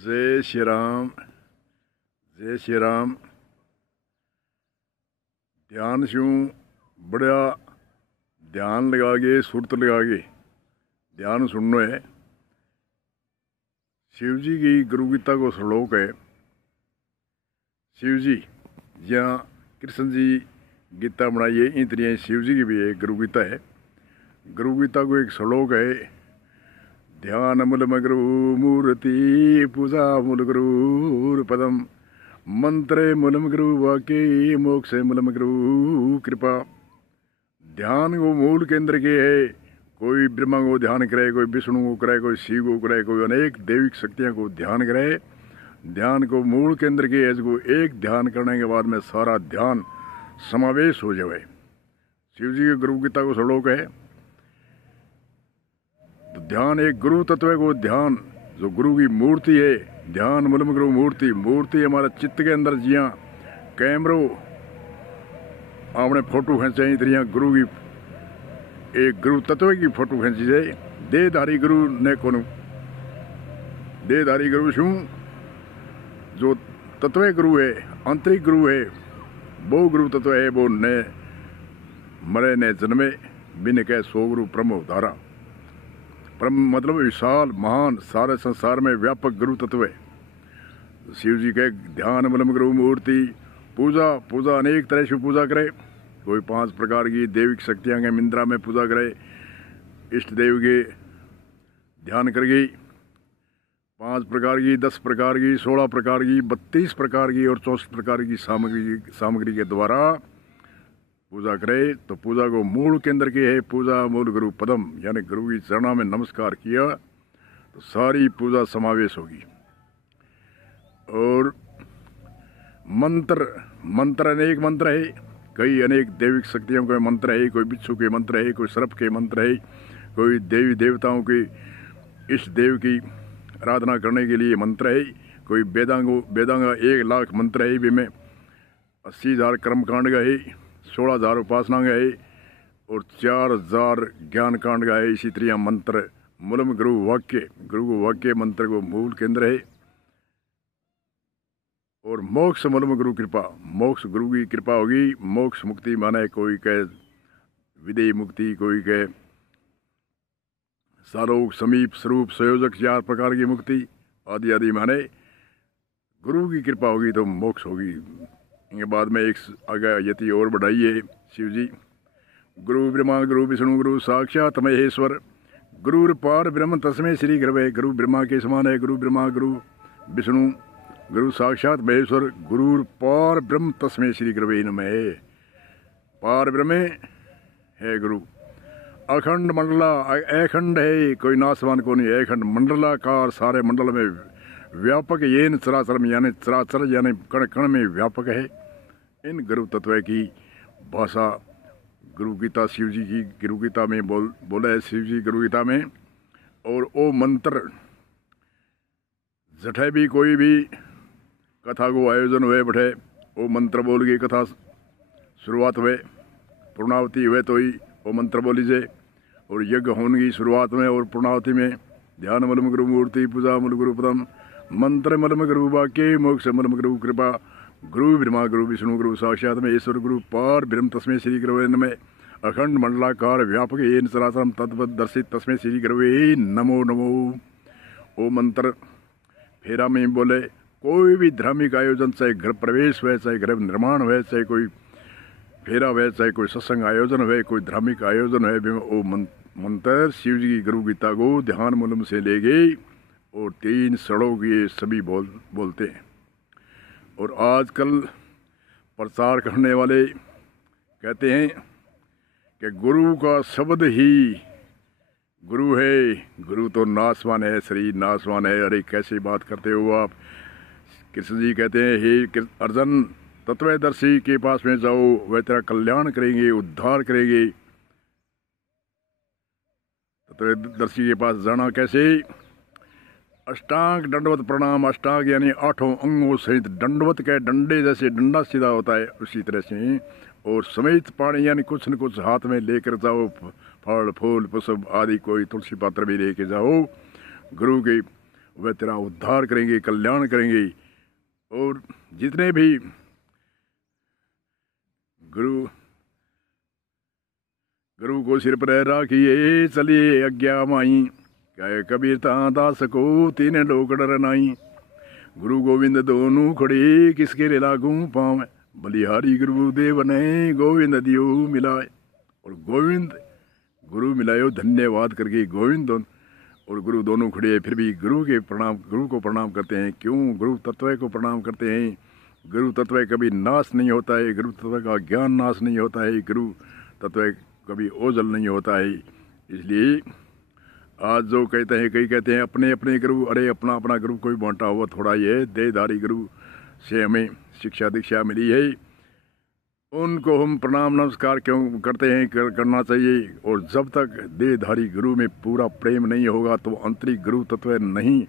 जय श्री राम, जय श्री राम। ध्यान शू बढ़िया ध्यान लगा के सुरत लगा के ध्यान सुनना है। शिव जी की गुरु गीता को श्लोक है। शिव जी जहाँ कृष्ण जी गीता बनाई है, इन तरह शिव जी की भी एक गुरु गीता है। गुरु गीता को एक श्लोक है, ध्यान मूलम गुरु मूर्ति पूजा मूल गुरु पदम मंत्रे मूलम गुरु वाक्य मोक्ष मूलम गुरु कृपा। ध्यान को मूल केंद्र के है। कोई ब्रह्मा को ध्यान करे, कोई विष्णु को करे, कोई शिव को करे, कोई अनेक दैविक शक्तियों को ध्यान करे। ध्यान को मूल केंद्र के है, इसको एक ध्यान करने के बाद में सारा ध्यान समावेश हो जाए। शिव जी के गुरु गीता को श्लोक है। तो ध्यान एक गुरु तत्व को ध्यान जो गुरु की मूर्ति है, ध्यान मूलम गुरु मूर्ति। मूर्ति हमारे चित्त के अंदर जिया कैमरो आपने फोटो खींचाई तरह गुरु की एक गुरु तत्व की फोटो खींची जाए। देहधारी गुरु ने कोनो देहधारी गुरु शू जो तत्व गुरु है, आंतरिक गुरु है, वो गुरु तत्व है। वो ने मरे ने जन्मे बिन कह सो गुरु परम अवतारा। परम मतलब विशाल महान सारे संसार में व्यापक गुरु तत्व है। शिव जी के ध्यान मूलम गुरु मूर्ति पूजा पूजा अनेक तरह से पूजा करे। कोई 5 प्रकार की दैविक शक्तियां के मिंद्रा में पूजा करे, इष्ट देव के ध्यान करके 5 प्रकार की, 10 प्रकार की, 16 प्रकार की, 32 प्रकार की और 64 प्रकार की सामग्री के द्वारा पूजा करे। तो पूजा को मूल केंद्र के है, पूजा मूल गुरु पदम, यानी गुरु की चरणों में नमस्कार किया तो सारी पूजा समावेश होगी। और मंत्र अनेक मंत्र है, कई अनेक दैविक शक्तियों के मंत्र है, कोई बिच्छू के मंत्र है, कोई सर्प के मंत्र है, कोई देवी देवताओं के इष्ट देव की आराधना करने के लिए मंत्र है, कोई वेदांगा 1 लाख मंत्र है, जिनमें 80,000 कर्मकांड का है, 16,000 उपासना का है और 4,000 ज्ञान कांड का है। इसी तरह मंत्र मूलम गुरु वाक्य, गुरु को वाक्य मंत्र को मूल केंद्र है। और मोक्ष मूलम गुरु कृपा, मोक्ष गुरु की कृपा होगी। मोक्ष मुक्ति माने कोई कहे विदेह मुक्ति, कोई कहे सारोग समीप स्वरूप संयोजक 4 प्रकार की मुक्ति आदि आदि माने गुरु की कृपा होगी तो मोक्ष होगी। इनके बाद में एक आगे यति और बढ़ाइए शिव जी। गुरु ब्रह्मा गुरु विष्णु गुरु साक्षात महेश्वर, गुरु पार ब्रह्म तस्मै श्री गुरवे। गुरु ब्रह्मा के समान है, गुरु ब्रह्मा गुरु विष्णु गुरु साक्षात महेश्वर, गुरु पार ब्रह्म तस्मै श्री गुरवे नमः। पार ब्रह्म है गुरु। अखंड मंडला अखंड है, कोई नासवान को नहीं, अखंड मंडलाकार सारे मंडल में व्यापक येन चराचर में, यानी चराचर यानी कण कण में व्यापक है। इन गुरु तत्व की भाषा गुरु गीता शिव जी की गुरु गीता में बोला है शिव जी गुरु गीता में। और वो मंत्र जठे भी कोई भी कथा को आयोजन हुए बैठे वो मंत्र बोल के कथा शुरुआत हुए, पूर्णावती हुए तो ही वो मंत्र बोली जाए। और यज्ञ होने की शुरुआत में और पूर्णावती में ध्यान मूलम गुरु मूर्ति पूजा मूल गुरु पदम मंत्र मूलम गुरु वाक्य मोक्ष मूलम गुरु कृपा। गुरु ब्रह्मा गुरु विष्णु गुरु साक्षात में ईश्वर गुरु पार ब्रह्म तस्मै श्री गुरवे नमः। अखंड मंडलाकार व्यापक येन चराचरम तद्वत दर्शित तस्मै श्री गुरवे नमो नमो। ओ मंत्र फेरा में बोले। कोई भी धार्मिक आयोजन, चाहे घर प्रवेश हुए, चाहे गृह निर्माण हुए, चाहे कोई फेरा हुए, चाहे कोई सत्संग आयोजन हुए, कोई धार्मिक आयोजन है, वो मंत्र शिव जी की गुरु गीता को ध्यान मूलम से ले गई और 3 श्लोक ये सभी बोलते हैं। और आजकल प्रचार करने वाले कहते हैं कि गुरु का शब्द ही गुरु है, गुरु तो नासवान है, शरीर नासवान है। अरे कैसी बात करते हो आप। कृष्ण जी कहते हैं, हे अर्जुन तत्वदर्शी के पास में जाओ, वह तेरा कल्याण करेंगे, उद्धार करेंगे। तत्वदर्शी के पास जाना कैसे? अष्टांग दंडवत प्रणाम। अष्टांग यानी 8 अंगों सहित दंडवत के डंडे जैसे डंडा सीधा होता है उसी तरह से। और समेत पानी यानी कुछ न कुछ हाथ में लेकर जाओ, फल फूल पुष्प आदि, कोई तुलसी पात्र भी लेके जाओ। गुरु के वह तेरा उद्धार करेंगे, कल्याण करेंगे। और जितने भी गुरु को सिर पर राखिए, चलिए आज्ञा माई, कहे कबीर ता दास को तीन लोक डर नाई। गुरु गोविंद दोनों खड़े, किसके रे लागू पाँव, बलिहारी गुरुदेव ने गोविंद दियो मिलाए। और गोविंद गुरु मिलायो, धन्यवाद करके गोविंद और गुरु दोनों खड़े, फिर भी गुरु को प्रणाम करते हैं। क्यों? गुरु तत्व को प्रणाम करते हैं। गुरु तत्व कभी नाश नहीं होता है, गुरु तत्व का ज्ञान नाश नहीं होता है, गुरु तत्व कभी ओझल नहीं होता है। इसलिए आज जो कहते हैं, कई कहते हैं अपने अपने गुरु, अरे अपना अपना गुरु कोई बांटा हुआ थोड़ा ही है। देहधारी गुरु से हमें शिक्षा दीक्षा मिली है, उनको हम प्रणाम नमस्कार क्यों करते हैं, करना चाहिए। और जब तक देहधारी गुरु में पूरा प्रेम नहीं होगा तो आंतरिक गुरु तत्व नहीं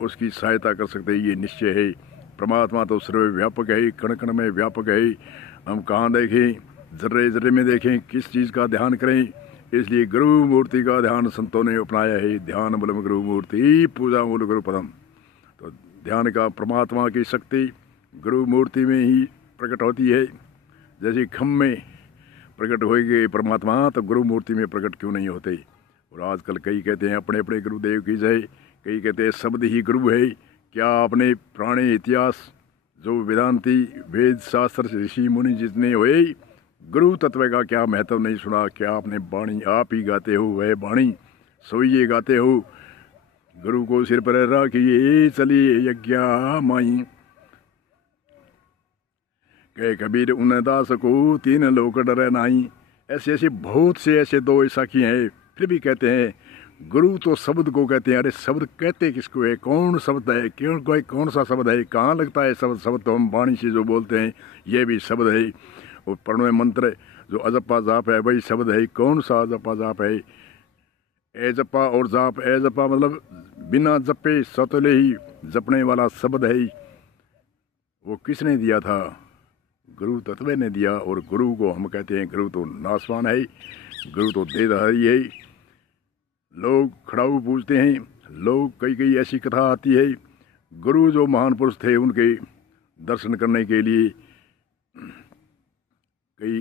उसकी सहायता कर सकते, ये निश्चय है। परमात्मा तो सर्वव्यापक है, कण कण में व्यापक है। हम कहाँ देखें, जर्रे जर्रे में देखें, किस चीज़ का ध्यान करें। इसलिए गुरु मूर्ति का ध्यान संतों ने अपनाया है। ध्यान बलम गुरु मूर्ति, पूजा मूल गुरु पदम। तो ध्यान का परमात्मा की शक्ति गुरु मूर्ति में ही प्रकट होती है। जैसे खम्भ में प्रकट होएंगे परमात्मा, तो गुरु मूर्ति में प्रकट क्यों नहीं होते। और आजकल कई कहते हैं अपने अपने गुरुदेव की जय, कई कहते हैं शब्द ही गुरु है। क्या आपने पुराने इतिहास जो वेदांती वेद शास्त्र ऋषि मुनि जितने हुए, गुरु तत्व का क्या महत्व नहीं सुना? क्या आपने वाणी आप ही गाते हो, वह वाणी सोइए गाते हो। गुरु को सिर पर रखिए, चलिए यज्ञा माई, कहे कबीर उन दास को तीन लोक डरे नाई। ऐसे ऐसे बहुत से ऐसे दो साखी हैं, फिर भी कहते हैं गुरु तो शब्द को कहते हैं। अरे शब्द कहते किसको है? कौन शब्द है? क्यों कोई कौन सा शब्द है? कहाँ लगता है शब्द? शब्द तो हम वाणी से जो बोलते हैं ये भी शब्द है। और प्रणव मंत्र जो अजपा जाप है वही शब्द है। कौन सा अजपा जाप है? ए जपा और जाप, ए जपा मतलब बिना जपे सतले ही जपने वाला शब्द है। वो किसने दिया था? गुरु तत्व ने दिया। और गुरु को हम कहते हैं गुरु तो नासवान है, गुरु तो देहधारी है। लोग खड़ाऊ पूछते हैं, लोग कई ऐसी कथा आती है, गुरु जो महान पुरुष थे उनके दर्शन करने के लिए कई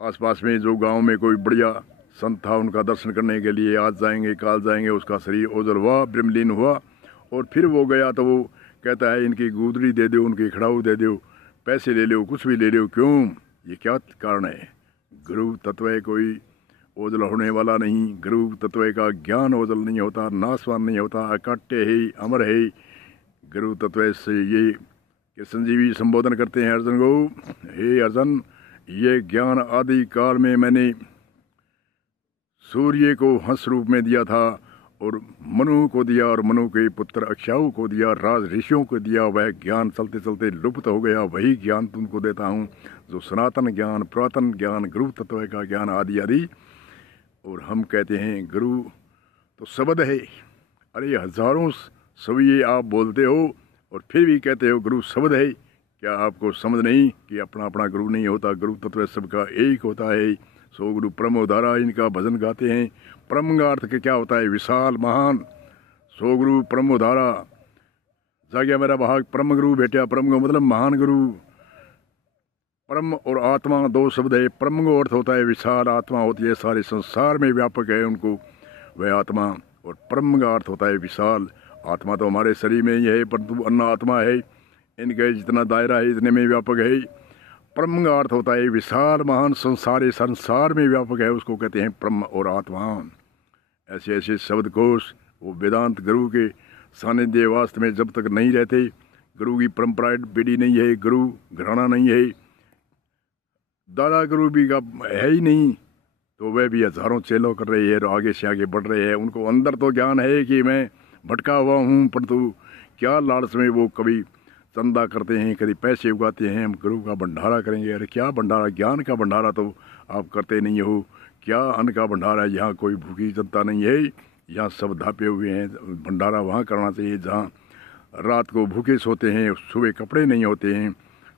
आसपास में जो गांव में कोई बढ़िया संत था, उनका दर्शन करने के लिए आज जाएंगे काल जाएंगे। उसका शरीर ओझल हुआ, ब्रह्मलीन हुआ, और फिर वो गया तो वो कहता है इनकी गुदड़ी दे दो, उनकी खड़ाऊ दे दो, पैसे ले लो, कुछ भी ले लो। क्यों? ये क्या कारण है? गुरु तत्व कोई ओझल होने वाला नहीं। गुरु तत्व का ज्ञान ओझल नहीं होता, नासवान नहीं होता, अकाट्य है, अमर है। गुरु तत्व से ये कि संजीवी संबोधन करते हैं अर्जुन को, हे अर्जुन, ये ज्ञान आदि काल में मैंने सूर्य को हंस रूप में दिया था, और मनु को दिया, और मनु के पुत्र अक्षाऊ को दिया, राज ऋषियों को दिया। वह ज्ञान चलते चलते लुप्त हो गया, वही ज्ञान तुमको देता हूँ, जो सनातन ज्ञान, पुरातन ज्ञान, गुरु तत्व का ज्ञान आदि आदि। और हम कहते हैं गुरु तो शब्द है। अरे हजारों सविये आप बोलते हो और फिर भी कहते हो गुरु शब्द है। क्या आपको समझ नहीं कि अपना अपना गुरु नहीं होता? गुरु तत्व सबका एक होता है। सो गुरु परमोधारा इनका भजन गाते हैं। परम का अर्थ क्या होता है? विशाल, महान। सो गुरु परमोधारा जाग्या मेरा भाग, परम गुरु भेटिया। परम का मतलब महान गुरु। परम और आत्मा दो शब्द है। परम का अर्थ होता है विशाल, आत्मा होती है सारे संसार में व्यापक है उनको वह आत्मा। और परम का अर्थ होता है विशाल। आत्मा तो हमारे शरीर में ही है, परंतु अन्य आत्मा है, इनके जितना दायरा है इतने में व्यापक है। परम का अर्थ होता है विशाल, महान, संसार में व्यापक है, उसको कहते हैं परम और आत्मा। ऐसे ऐसे शब्दकोश वो वेदांत गुरु के सानिध्य वास्तव में जब तक नहीं रहते, गुरु की परंपरा पीढ़ी नहीं है, गुरु घराना नहीं है, दादा गुरु भी का है ही नहीं, तो वह भी हजारों चेलों कर रहे हैं और आगे से आगे बढ़ रहे हैं। उनको अंदर तो ज्ञान है कि मैं भटका हुआ हूँ, परंतु क्या लालच में वो कभी चंदा करते हैं, कभी पैसे उगाते हैं, हम गुरु का भंडारा करेंगे। अरे क्या भंडारा? ज्ञान का भंडारा तो आप करते नहीं हो। क्या अन्न का भंडारा? यहाँ कोई भूखी जनता नहीं है, यहाँ सब धापे हुए हैं। भंडारा वहाँ करना चाहिए जहाँ रात को भूखे सोते हैं, सुबह कपड़े नहीं होते हैं,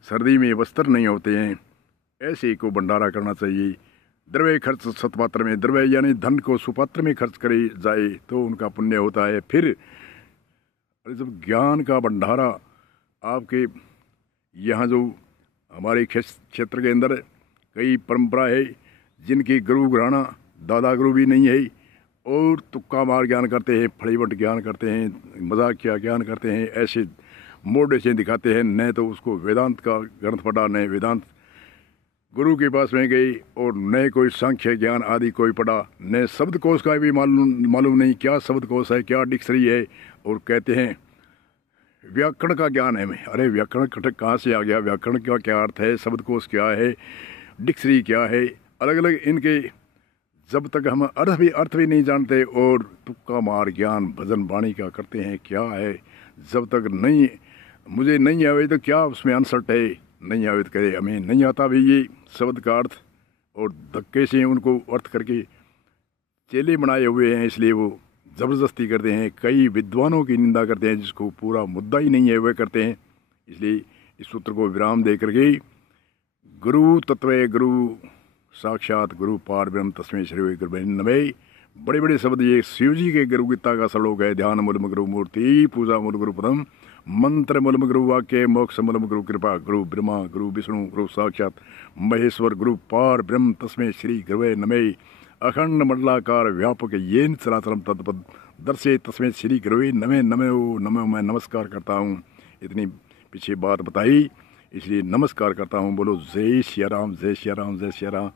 सर्दी में वस्त्र नहीं होते हैं, ऐसे को भंडारा करना चाहिए। द्रव्य खर्च सत्पात्र में, द्रव्य यानी धन को सुपात्र में खर्च करे जाए तो उनका पुण्य होता है। फिर जब ज्ञान का भंडारा आपके यहाँ जो हमारे क्षेत्र के अंदर कई परंपरा है जिनकी गुरु घराना दादा गुरु भी नहीं है और तुक्का मार ज्ञान करते हैं, फड़ीवट ज्ञान करते हैं, मजाक किया ज्ञान करते हैं, ऐसे मोड से दिखाते हैं। न तो उसको वेदांत का ग्रंथ पढ़ा, न वेदांत गुरु के पास में गई और न कोई सांख्य ज्ञान आदि कोई पढ़ा, न शब्दकोश का भी मालूम नहीं क्या शब्दकोश है, क्या डिक्शनरी है। और कहते हैं व्याकरण का ज्ञान है। मैं अरे व्याकरण कहाँ से आ गया, व्याकरण का क्या अर्थ है, शब्दकोश क्या है, डिक्शनरी क्या है, अलग अलग इनके जब तक हम अर्थ भी नहीं जानते और तुक्का मार ज्ञान भजन वाणी का करते हैं क्या है, जब तक नहीं मुझे नहीं आवे तो क्या उसमें आंसर है, नहीं आवे तो कहे हमें नहीं आता भी ये शब्द का अर्थ, और धक्के से उनको अर्थ करके चेले बनाए हुए हैं, इसलिए वो ज़बरदस्ती करते हैं। कई विद्वानों की निंदा करते हैं जिसको पूरा मुद्दा ही नहीं है वह करते हैं। इसलिए इस सूत्र को विराम दे करके गुरु तत्व गुरु साक्षात गुरु पार ब्रह्म तस्मै श्री गुरुवे नमः। बड़े बड़े शब्द ये शिव जी के गुरु गीता का श्लोक है। ध्यान मूलम गुरु मूर्ति, पूजा मूल गुरु पदम, मंत्र मूलम गुरु वाक्य, मोक्ष मूलम गुरु कृपा, गुरु ब्रह्मा गुरु विष्णु गुरु साक्षात महेश्वर गुरु पार ब्रह्म तस्मै श्री गुरुवे नमः। अखंड मंडलाकार व्यापक येन चराचरम तत्पद दर्शे तस्मै श्री गुरुवे नमः नमः नमः। मैं नमस्कार करता हूँ, इतनी पीछे बात बताई इसलिए नमस्कार करता हूँ। बोलो जय सिया राम, जय सिया राम, जय सिया राम।